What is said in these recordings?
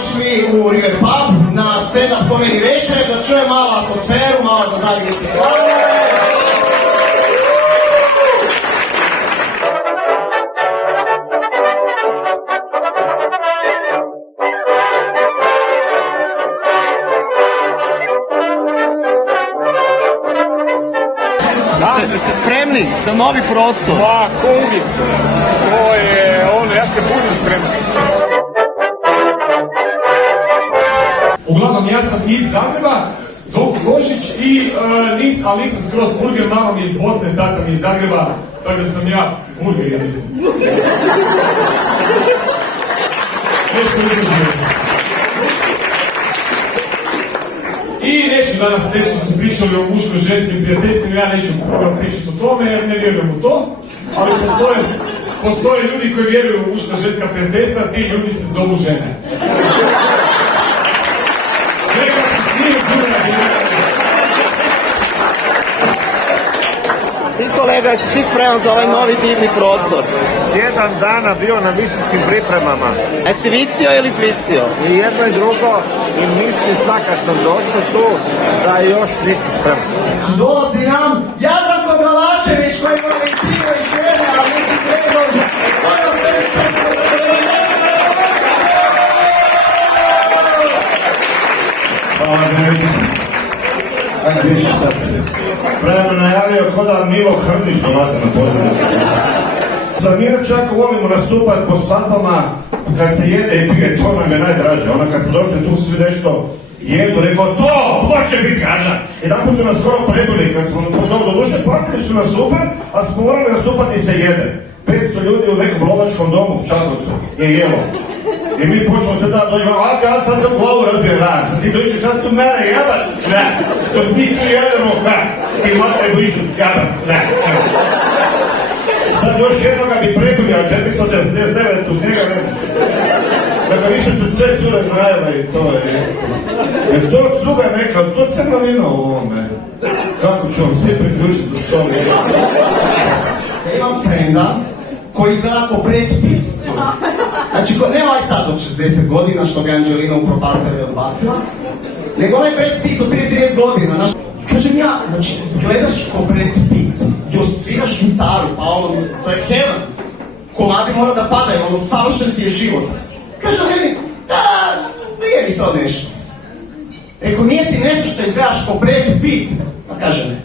došli u River Pub na stand-up komedi večer, da čujem malo atmosferu, malo da zagrite glave. Ste spremni za novi prostor? Pa, ko uvijek. To je ono, ja se budem spreman. Uglavnom, ja sam iz Zagreba, Zvonko Božić i ali nisam skroz burger, mama mi je iz Bosne, tata mi je iz Zagreba, tako da sam ja burger, ja mislim. Teško izražujem. I neću danas, dečki su pričali o muško-ženskim prijateljstvima, ja neću pričati o tome, jer ne vjerujem u to, ali postoje ljudi koji vjeruju u muško-ženska prijateljstva, ti ljudi se zovu žene. Nekad se smiju čujem. Ti kolega, si ti spreman za ovaj novi divni prostor? Jedan dana bio na misijskim pripremama. Jesi visio ili zvisio? I jedno i drugo, i mislim sad kad sam došao tu, da još nisi spreman. Dolazi nam Jadranko Galačević koji ima lektivo iz Vene, a neki predlog. Hvala Nevici. Ajde više sad. Prema najavio ko da Milo Hrdić dolaze na područje. Mi čak volimo nastupati po svadbama kad se jede i pije, to nam je najdraže. Ono kad se došli tu svi nešto jedu, rekao to će biti kaža. Jedan put su nas skoro prebili kad smo do duše platili su nas super, a smo morali nastupati se jede. 500 ljudi u nekom lovačkom domu u Čakovcu je jelo. I mi počnemo se da dođemo, a ja sam tu glavu razbio, sad ti dođeš sad tu mene jebat, ne, dok mi tu jedemo, ne, ti matre bližu, jebat, ne. Sad još jednoga bi prebili, a 499 uz njega ne. Dakle, više se sve cure najava i to je. Jer to cuga neka, to crnalina u ovome. Kako ću vam sve priključiti za 100 minuta? Ja imam frenda koji izgleda kao Brad Pitt. Znači, ne ovaj sad od 60 godina što ga Angelina upropastila i odbacila, nego onaj Brad Pitt od prije 30 godina. Znaš, kažem ja, znači, izgledaš kao Brad Pitt i osviraš gitaru, pa ono, mislim, to je heaven. Komadi mora da padaju, ono, savršen ti je život. Kažem meni, da, nije mi to nešto. Rekao, nije ti nešto što izgledaš kao Brad Pitt. Pa kaže ne.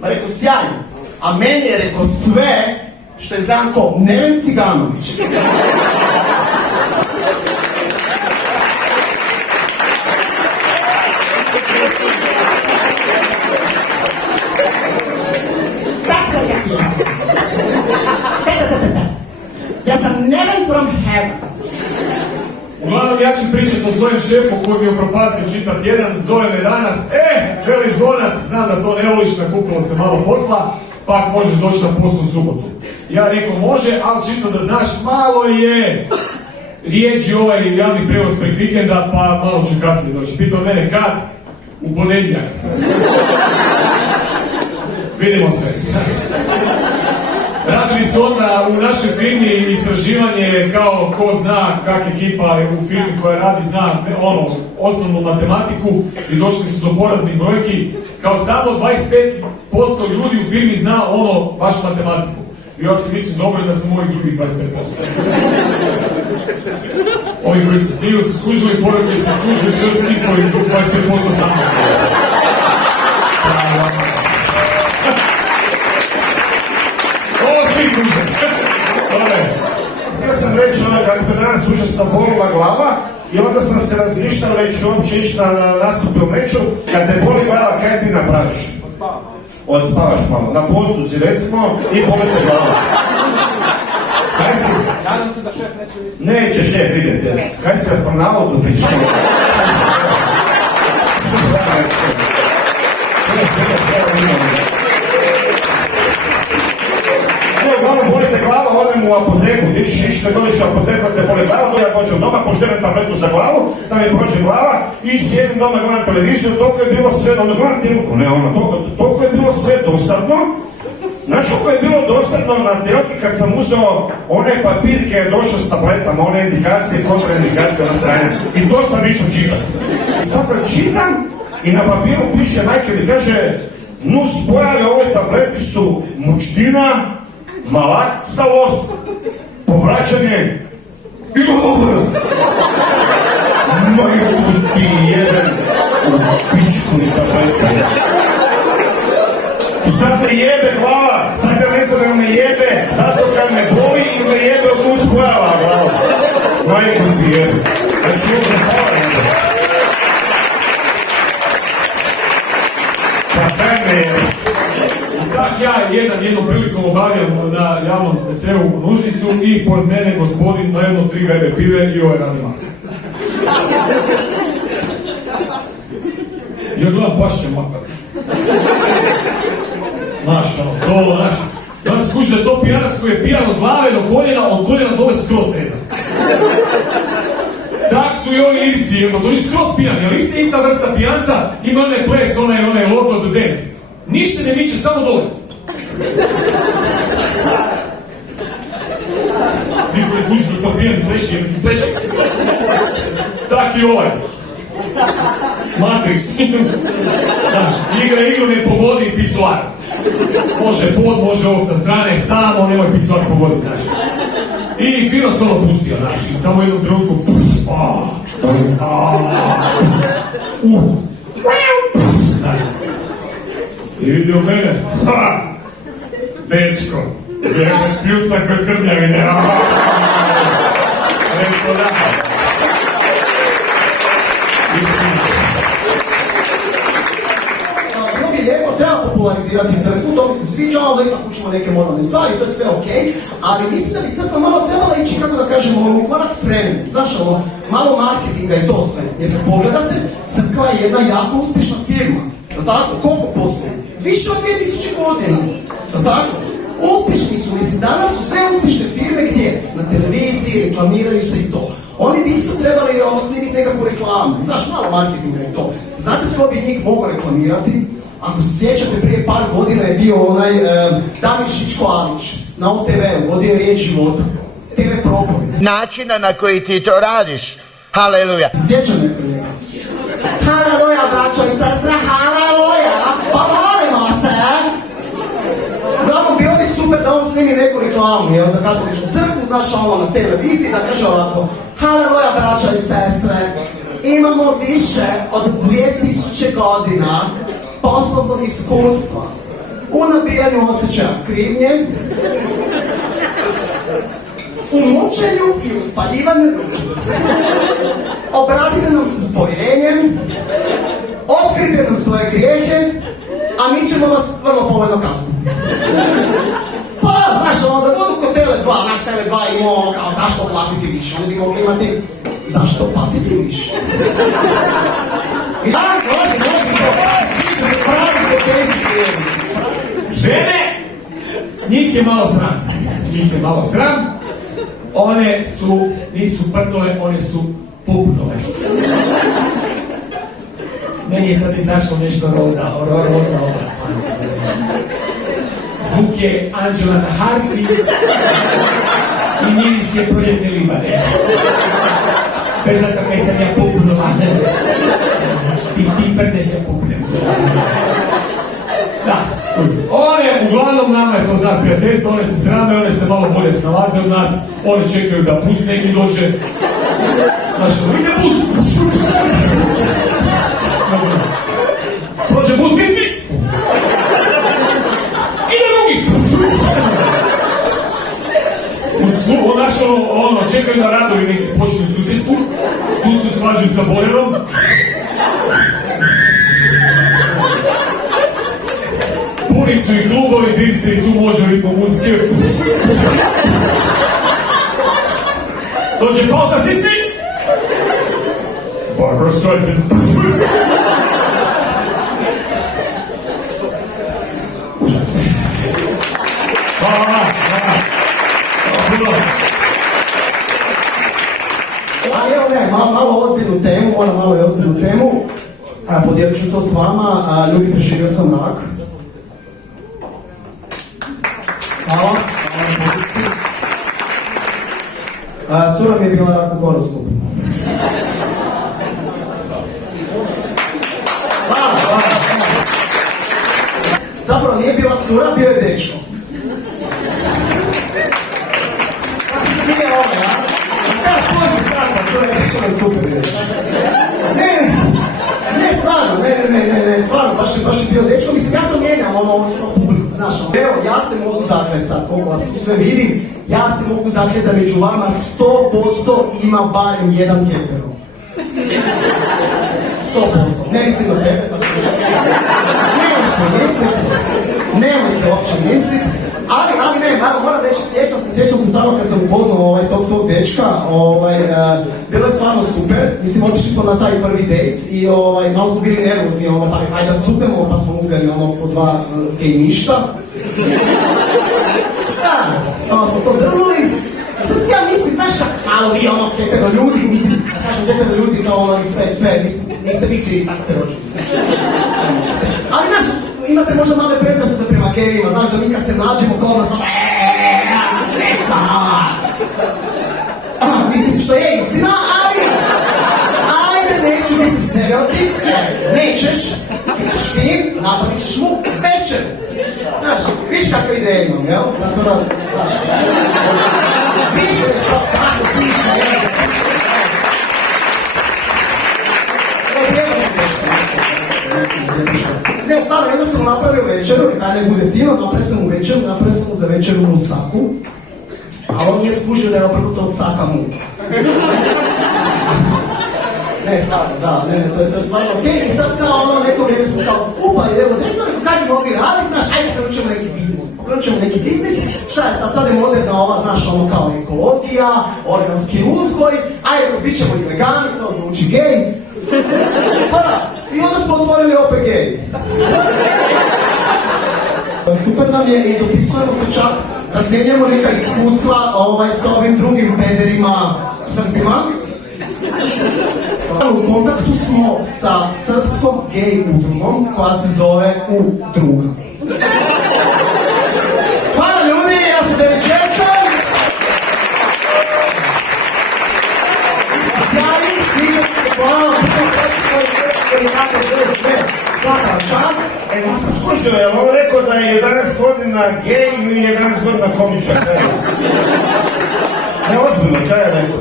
Pa rekao, sjajno. A meni je rekao sve što izgledam kao Neven Ciganović. Da sam ja jesam. Ja sam Neven from heaven. Uglavnom, ja ću pričati o svojem šefu koji mi je upropastio čitav tjedan, zove me danas, veli Zvonac, znam da to ne voliš, nakupilo se malo posla, pa možeš doći na poslu u subotu. Ja rekao može, ali čisto da znaš, malo je riječi ovaj javni prevoz prek vikenda, pa malo ću kasnije doći. Pitao mene kad? U ponedjeljak. Vidimo se. Radili su onda u našoj firmi istraživanje kao ko zna kak ekipa u firmi koja radi zna osnovnu matematiku i došli su do poraznih brojki. Kao samo 25% ljudi u firmi zna baš matematiku. I ja si mislim dobro da sam ovih drugih 25%. Ovi koji se smiju su skužili, fore koji se skužili su još ispali 25% samo. Ja sam reći kako me danas užasno bolila glava i onda sam se razmišljao reći uopće ići na nastupe u meču, kad te boli glava, kaj ti napraviš? Odspavaš malo, na postuci recimo i boli te glava. Kaj si? Nadam se da šef neće vidjeti. Neće šef vidjeti. Kaj si astronaut u pičku? Uglavnom boli te glava, odem u apoteku, ići ne dođeš u apoteku, te boli glava, ja pođem doma, poštenem tabletu za glavu, da mi prođe glava i sjedim doma, gledam televiziju, toliko je bilo sve, gledam Tilku, ne toliko je bilo sve dosadno, Znaš kako je bilo dosadno na telki kad sam uzeo one papirke, je došao s tabletama, one indikacije, kontraindikacije na strane. I to sam išao čitati. I sad kad čitam i na papiru piše, majke mi kaže, nus pojave ove tableti su mučnina, malaksalost, povraćanje i dobro. Majku ti jedan u pičku ni tablete. Sad me jebe glava, sad ja ne znam da me jebe, zato kad me boli i me jebe od nus pojava glava. Majku ti jebe. Znači ovo se hvala jebe. Pa kaj me jebe. Tak ja jednom prilikom obavljam na javnom WC-u nužnicu i pored mene gospodin na jedno 3 gajbe pive i ovaj radi mak. Ja gledam, pašće makar. Znaš, to, znaš. Ja se skući da je to pijanac koji je pijan od glave do koljena, od koljena dole skroz trezan. Tak su i ovi Irici, jebo, to nisu skroz pijani, ali ista vrsta pijanca, ima onaj ples, onaj Lord of the Dance. Ništa ne viče, samo dole. Niko ne kuži da smo pijani, pleši. Tak i ovaj. Matrix. Znaš, igra igru ne pogodi pisuar. Može pod, može ovog sa strane, samo nemoj pisuar pogoditi, znaš. I fino se ono pustio, znaš, i samo u jednom trenutku i vidio mene, dečko, vjeruješ pljusak bez grmljavine, rekao da. Bilo bi lijepo, treba popularizirati crkvu, to mi se sviđa, onda ipak učimo neke moralne stvari, to je sve okej, ali mislim da bi crkva malo trebala ići, kako da kažemo, u korak s vremenom. Znaš, malo marketinga i to sve. Jer kad pogledate, crkva je jedna jako uspješna firma. Da tako? Koliko posluje? Više od 2000 godina. Da tako? Uspješni su, mislim, danas su sve uspješne firme gdje? Na televiziji, reklamiraju se i to. Oni bi isto trebali snimiti nekakvu reklamu. Znaš, malo marketinga i to. Znate tko bi njih mogao reklamirati? Ako se sjećate, prije par godina je bio onaj Damir Šičko-Alić na OTV-u, vodio je Riječ života. TV propovijed. Načina na koji ti to radiš. Haleluja. Se sjećam neko njega? Haleluja, braćo i sestre, haleluja! Pa molimo se! Uglavnom, bilo bi super da on snimi neku reklamu, jel, za katoličku crkvu, znaš, ono na televiziji, da kaže ovako: haleluja, braćo i sestre, imamo više od 2000 godina poslovnog iskustva u nabijanju osjećaja krivnje, u mučenju i u spaljivanju ljudi. Obratite nam se s povjerenjem, otkrite nam svoje grijehe, a mi ćemo vas vrlo povoljno kazniti. Pa, znaš, ono, da budu kod Tele2, naš Tele2 ima ono kao zašto platiti više, oni bi mogli imati zašto platiti više. I da, može, pravi smo beziti. Žene, njih je malo sram, one nisu prdnule, one su pupnule. Meni je sad izašlo nešto roza obrak. Zvuk je Anđela na harfi i miris je proljetne livade. To je zato kaj sam ja pupnula. Ti prdneš, ja pupnem. Da. One, uglavnom nama je to znak prijateljstva, one se srame, one se malo bolje snalaze od nas, one čekaju da bus neki dođe. Znaš, ide bus! Prođe bus, isti! Ide drugi! Znaš, čekaju da radovi neki počnu u susjedstvu, tu su slažu sa bolerom. Puni su i klubovi, birce i tu može ritmo muzike. Dođe pauza, stisni! Barbara Streisand. Užas. Hvala. Ali evo ne, malo ozbiljnu temu, moram malo i ozbiljnu temu. Podijelit ću to s vama, ljudi, preživio sam rak. Hvala. Cura mi je bila rak u horoskopu. Hvala. Zapravo nije bila cura, bio je dečko. Kako se smije ovo, ja? Poziv kakva, cura je pričala je super dečko. Ne, stvarno, baš je bio dečko. Mislim, ja to mijenjam, publiku, znaš. Evo, ja se mogu zakljeti sad, koliko vas tu sve vidim, ja se mogu zakljeti da među vama 100% ima barem jedan hetero. 100%. Ne mislim na tebe. Nemoj se uopće misliti. Ali ne, moram reći, sjećam se stvarno kad sam upoznao tog svog dečka, bilo je stvarno super, mislim, otišli smo na taj prvi dejt i malo smo bili nervozni, ajde da cupnemo, pa smo uzeli po 2 gej ništa. Malo smo to drnuli. Sad ja mislim, znaš kak, malo vi hetero ljudi, mislim, kažem hetero ljudi kao sve, niste vi krivi, tak ste rođeni. Ali znaš, imate možda male predrasude prema gejima, znaš da mi kad se nađemo kao da sam seksa. Mislim što je istina, ali ajde, neću biti stereotip, nećeš, ti ćeš fin, napravit ćeš mu večer. Znaš, viš kakve ideje imam, jel? Tako da, znaš, više je to kako piše, ne, stvarno, onda sam napravio večeru, kada ne bude fino, napravio sam mu za večeru u saku, a on nije skužio da je obrnuto od saka mu. Ne, stvarno, to je stvarno okej, i sad kao neko vrijeme smo kao skupa i evo, ne znam kaj bi mogli raditi, znaš, ajde pokrenut ćemo neki biznis, šta je sad je moderna ova, znaš, kao ekologija, organski uzgoj, ajde, bit ćemo i vegani, to zvuči gej, pa da, i onda smo otvorili OPG. Super nam je i dopisujemo se čak, razmijenjamo neka iskustva sa ovim drugim pederima Srbima. U kontaktu smo sa srpskom gej udrugom koja se zove Udruga. Hvala ljudi, ja sam Dević Česan. Sjajni, sviđam se, hvala, puno preći svoje sve i kako sve, svaka vam čast. Nisam skušao, je li on rekao da je 11 godina gej ili 11 godina komičar? Ne, ozbiljno, kaj je rekao?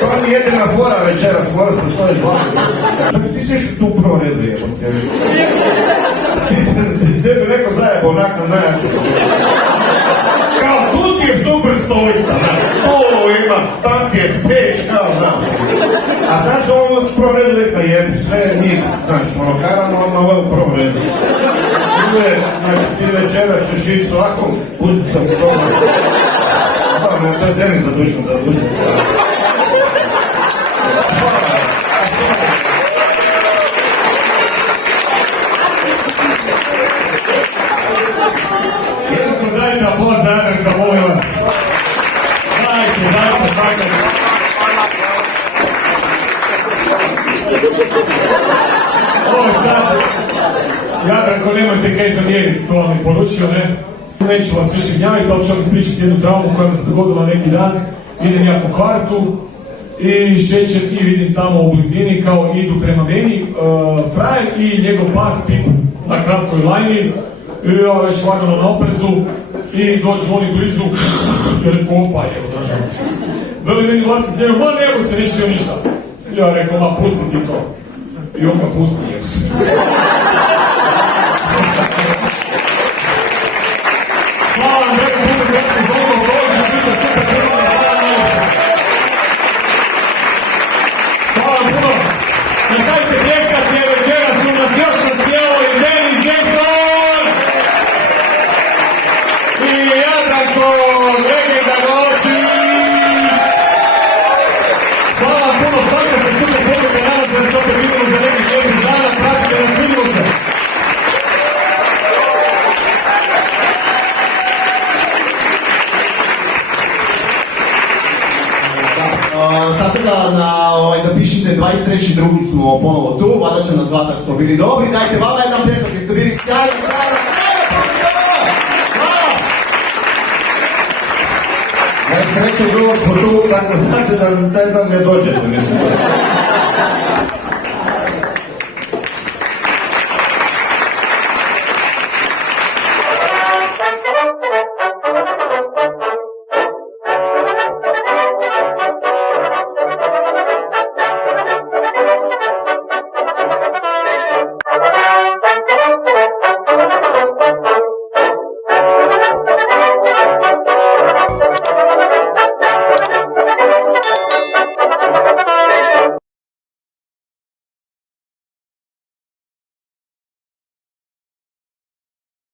To mi je jedina fora večeras, mora se to je zlatno. Ti si išao tu u prvom redu, jebom. Tebi neko zajebao onak na najjaču. Kao, tu ti je super stolica, tu ima, tam ti je speč, kao, a znaš da ovo u prvom redu uvijek najebu, sve njih, znaš, karamo, ono ovo je u prvom redu. Znači, ti večera ćeš ići s ovakvom puzicom u tomu. To je Denis zadužen za puzicu. Jednako dajte aplauz za Jadranka, molim vas. Dajte, Ovo je sad. Jadranko, nemojte kaj zamjeriti, to vam je poručio, ne? Neću vas više gnjaviti, ali ću vam ispričati jednu traumu koja mi se dogodila neki dan. Idem ja po kvartu i šećem i vidim tamo u blizini kao idu prema meni frajer i njegov pas Pip na kratkoj lajni. I ja već lagano na oprezu i dođu oni blizu jer kopa je održao. Veli meni vlasnik njegu, ma nego se neće bio ništa. Ja rekao, ma pusti ti to. I on ga pusti, jebu se. Hvala vam, dragi puno, kada ste zovno dođe, svi ste super prvo, hvala puno. Nastavite pljeskati jer večera su nas još nasjelo i Denis Jackson i Jadranko Legenda Noći. Hvala vam puno, svaka se super pogleda, nadam se da se opet vidimo za nekih 4 dana, pratite nas, vidimo se. Tako da zapišite 2023. drugi smo ponovo tu, valjda će nas zvati ako smo bili dobri, dajte vama jedan pljesak, vi ste bili sjajni, Treći drugo smo tu, tako znate da taj dan ne dođete, mislim.